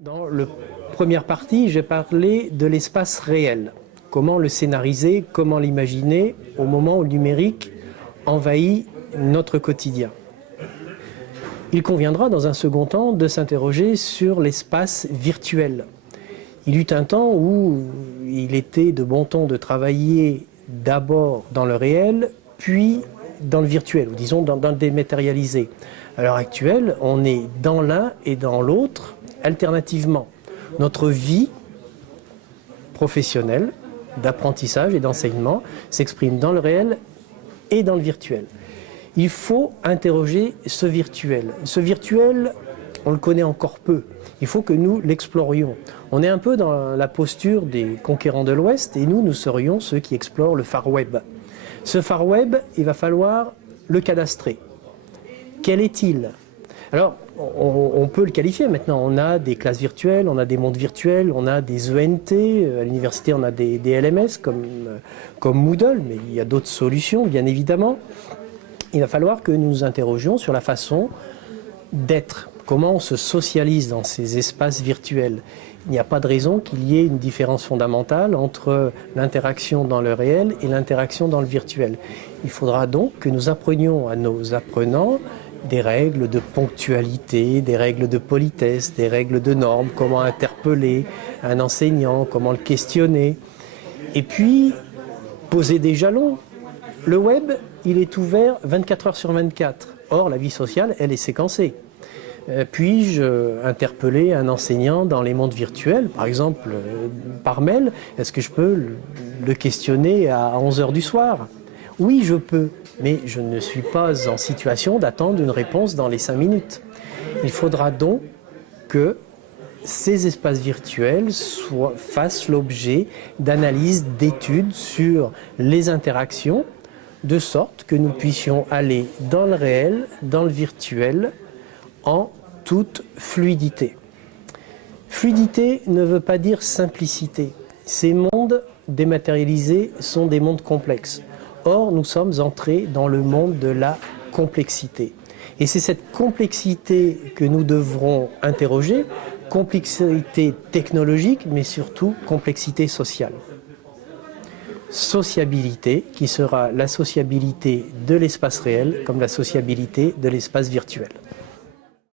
Dans la première partie, j'ai parlé de l'espace réel. Comment le scénariser, comment l'imaginer au moment où le numérique envahit notre quotidien. Il conviendra dans un second temps de s'interroger sur l'espace virtuel. Il eut un temps où il était de bon ton de travailler d'abord dans le réel, puis dans le virtuel, ou disons dans le dématérialisé. À l'heure actuelle, on est dans l'un et dans l'autre alternativement. Notre vie professionnelle, d'apprentissage et d'enseignement s'exprime dans le réel et dans le virtuel. Il faut interroger ce virtuel. Ce virtuel, on le connaît encore peu. Il faut que nous l'explorions. On est un peu dans la posture des conquérants de l'Ouest et nous serions ceux qui explorent le Far Web. Ce Far Web, il va falloir le cadastrer. Quel est-il ? Alors, on peut le qualifier maintenant. On a des classes virtuelles, on a des mondes virtuels, on a des ENT. À l'université, on a des LMS comme Moodle, mais il y a d'autres solutions, bien évidemment. Il va falloir que nous nous interrogions sur la façon d'être. Comment on se socialise dans ces espaces virtuels. Il n'y a pas de raison qu'il y ait une différence fondamentale entre l'interaction dans le réel et l'interaction dans le virtuel. Il faudra donc que nous apprenions à nos apprenants des règles de ponctualité, des règles de politesse, des règles de normes, comment interpeller un enseignant, comment le questionner. Et puis, poser des jalons. Le web, il est ouvert 24 heures sur 24. Or, la vie sociale, elle est séquencée. Puis-je interpeller un enseignant dans les mondes virtuels, par exemple par mail? Est-ce que je peux le questionner à 11 heures du soir? Oui, je peux, mais je ne suis pas en situation d'attendre une réponse dans les 5 minutes. Il faudra donc que ces espaces virtuels fassent l'objet d'analyses, d'études sur les interactions, de sorte que nous puissions aller dans le réel, dans le virtuel, en toute fluidité. Fluidité ne veut pas dire simplicité. Ces mondes dématérialisés sont des mondes complexes. Or, nous sommes entrés dans le monde de la complexité. Et c'est cette complexité que nous devrons interroger, complexité technologique, mais surtout complexité sociale. Sociabilité, qui sera la sociabilité de l'espace réel comme la sociabilité de l'espace virtuel.